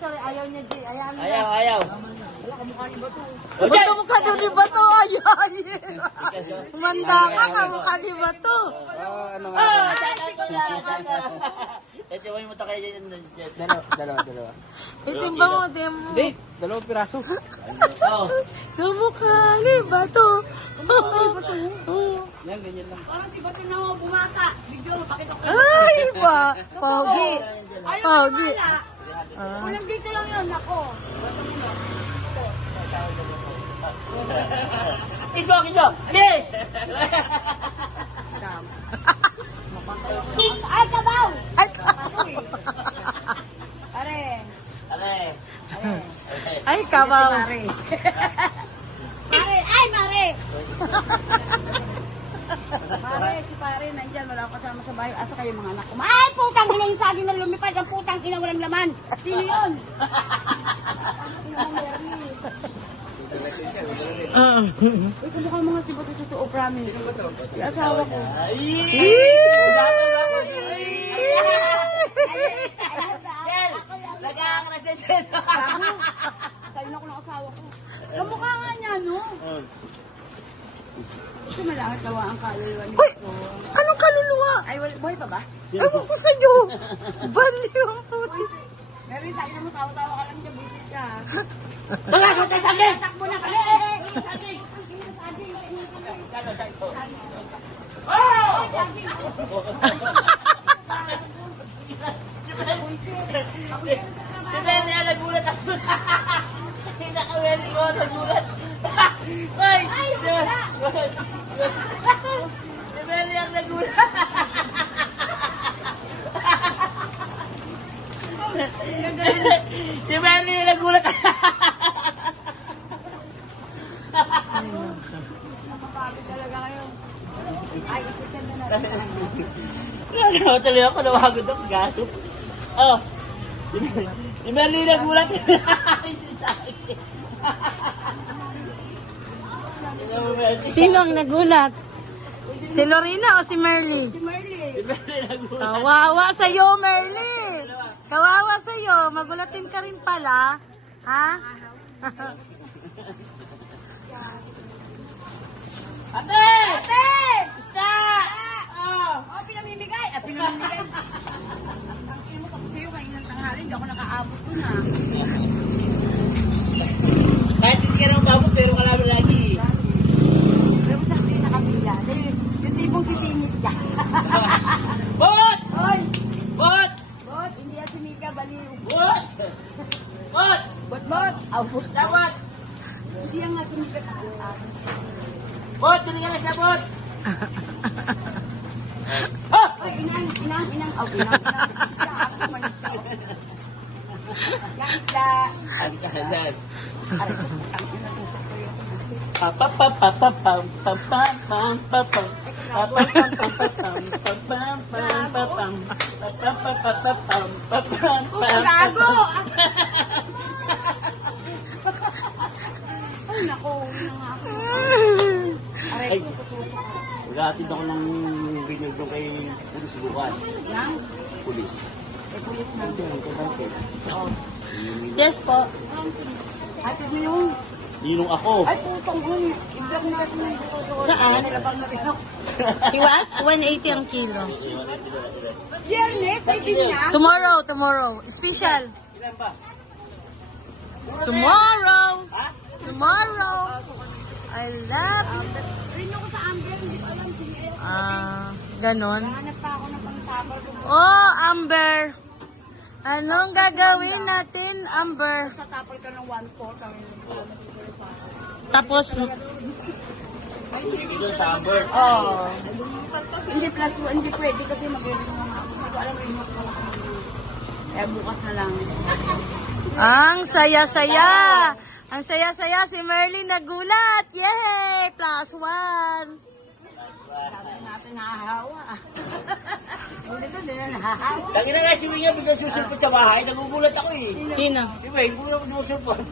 Sorry, ayaw niya, G. Ayaw. Wala, kamukha ni Bato. Bato mukha daw ni Bato. Ay. Manda ka, kamukha ni Bato. Ito mo to kayo dyan. Dalawa. Itimba mo, tim. Hindi, 2 piraso. Kamukha ni Bato. Yan, ganyan lang. Parang si Bato na mo bumata. Bigyo, pakita ko. Ay, pa. Pogi. Ayaw Pogi. na wala. Unang dito lang yun, ako. Kiso! Alis! Ay, kabaw! Ay, Pare. ay, kabaw. Pare. Ay, Mare! Mare, si pare, nandyan, wala ako kasama sa bahay. Asa kayo mga anak ko? Ay, putang ina yung saging na lumipad. Ang putang ina walang laman. Sino yun? Uy, kumukha mo nga si Bato, totoo, promise. Yung asawa ko. Nagkakakrasesyon. Sabi na ko ng asawa ko. Kamukha nga niya, no? Ito malakit tawa ang kaluluwa ni Uy, Bato. anong kaluluwa? Ay, buhay pa ba? Ewan ko sa iyo. Baliw ang puti. Meron tayo na mo, tawa-tawa ka lang dyan, busit ka. Wala ko tayo sa akin! Takbo na kami! Si Benny ang nagulat ako. Nakaweli ko, nagulat. Ay! Si Benny ang nagulat. Si Benny ang nagulat. Nakapagod talaga kayo. Ay, ipitan na natin. Tuloy ako, nawagod ako, gaso. Oh, si Benny nagulat. Sino ang nagulat? Si Lorena o si Merly? Si Merly. Si Benny nagulat. Kawawa sa'yo, Merly. Kawawa sa'yo. Magulatin ka rin pala. Ha? Ate! Ate! Basta! Oh! Oh, pinamimigay. Pinamimigay. Ang ino ko sa'yo, kainang tanghali. Hindi ako nakaabot ko na. Kahit hindi ka naman babot, pero kalalo lagi. Pero sa akin nakapila. Yung tipong sisingit ka. Bot! Hoy! Bot! Bot, hindi yan si Mika, baliw. Bot! Bot! Bot! Aw, bot. Bot! Hindi yan nga si Mika. Bot! Tuloy ka na siya, Bot! Ah! Ay, inang. Aw, inang. Ako man siya. Yan isla. Asan? Aray ko, ang inatusok ko yun. Gago! Ay, nako. Una nga ako. Aray ko, tutusok ko. Mag-aatid ako ng binyag doon kay Pulis Bukan. Yan. Pulis. Ay, pulis na. Oo. Yes po. Ay, pwede mo yung... Ninong ako. Ay, putong yun. Iblag na kasi ng tutusok. Saan? Nilabang na rin ako. Iwas? 180 ang kilo. Yernes, ay binya. Tomorrow. Special. Ilan pa? Tomorrow. Ha? Tomorrow. I love you. Rin ako sa Amber, hindi ko alam si Ed. Ganon. Hanap pa ako ng pang-tapal ko. Oh, Amber. Anong gagawin natin, Amber? Tatapal ka ng 1-4 kami. Tapos, Ay, Hindi doon sa Amber. oh. Hindi plus 1, hindi pwede kasi mag-iwan ng mga ako. Hindi ko alam rin ako. Kaya bukas na lang. Ang saya-saya. Ang saya-saya si Merly nagulat. Yay! +1. Sabi natin nahahawa. Hindi ko din nahahawa. Lagi na nga si Wing biglang susulpot sa bahay. Nagugulat ako eh. Sino? Si Wing, hindi naman susulpot.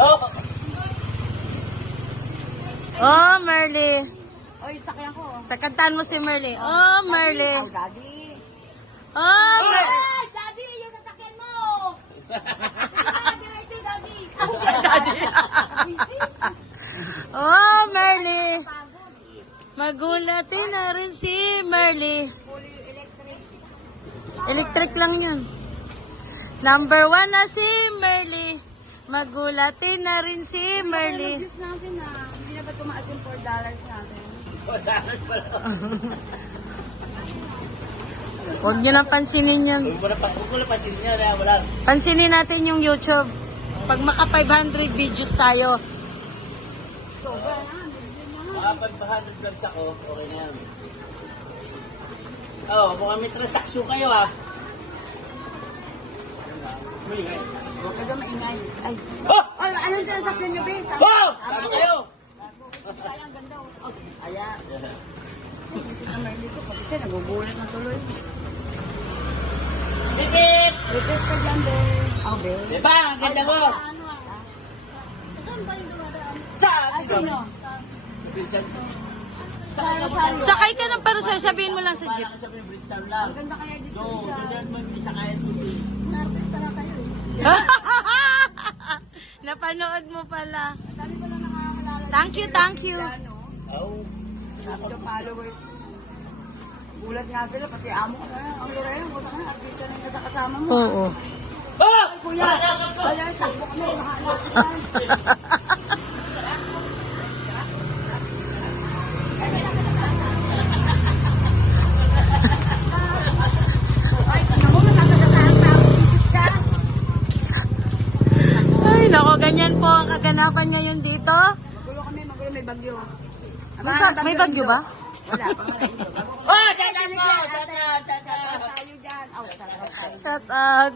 Oh! Oh, Merly. Oy, sakyan ko. Takantaan mo si Merly. Oh, Merly. Oh, daddy. Oh, Merly. Ay, daddy, yung sasakyan mo. Diretso, Daddy. Oh, Merly. Magulatin na rin si Merly. Electric lang yun. Number 1 na si Merly. Magulatin na rin si Merly. Juice natin na. Hindi na ba tumaas yung $4 natin? Huwag nyo na pansinin yun. Huwag mo na pasin niya. Wala. Pansinin natin yung YouTube. Pag maka 500 videos tayo. Sobra na. Medyo na. Kapag 200 vlogs ako, okay na yan. Oh, mukhang may transaksyon kayo ah. Huwag ka maingay. Ay. Oh! Oh, anong transaction nyo, Be? Oh! Ano kayo? Ay, ang ganda. Oh, ayan. Ang Merly ko, pati siya, nagugulat na tuloy. Bikit! Request ka dyan, Be. Oh, Be. Diba? Ang ganda mo! Ano ah? Saan ba yung dumadaan? Sa! Ah, sino? Sakay ka na pero sasabihin mo lang sa jeep. Parang sabi ng Bridgetown lang. Ang ganda kaya dito. No, doon mo yung isa kaya tuloy. Narvest pala kayo. Napanood mo pala. Dami ko lang nakakalala. Thank you, thank you. Ano? Oh. Sabi ng followers. Gulat nga sila, pati amo ko na. Ang Lorena, buta ka na. Artista na yung kasama mo. Oo. Oh! Kuya, wala, takbo ka na. Nakahanap ka na. Ay, tingnan mo, matatagaan pa ako. Isip ka. Ay, nako, ganyan po ang kaganapan ngayon dito. Magulo kami, magulo, may bagyo. May bagyo ba? Wala, pangalain ko. Oh! Shout out mo! Shout out! Shout out! Tayo dyan. Oh, tayo. Shout out.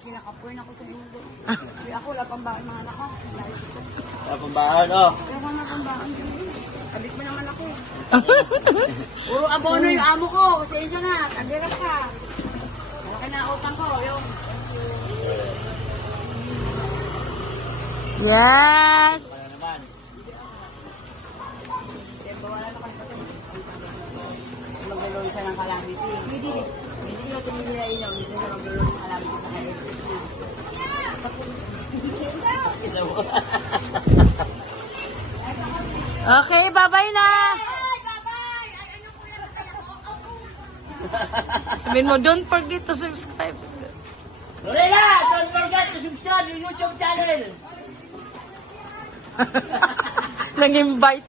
Kinakapoy na ako sa mundo. Hindi ako, wala pang baon mga anak ko. Pambahan, oh. Wala pang mga pambaon. Sabit mo naman ako. Puro abono yung amo ko. Sa inyo na, tagiras ka. Malaki na utang ko. Yung Yes. Wala naman. wala na kasi magulo siya ng calamity. Hindi nyo tumili na ilaw. Hindi nyo magulo ng calamity sa kayo. Okay, bye-bye na. Ay, bye-bye! Ay, ano po yan? Sabihin mo, don't forget to subscribe. Lorena, don't forget to subscribe to YouTube channel. Nang-invite.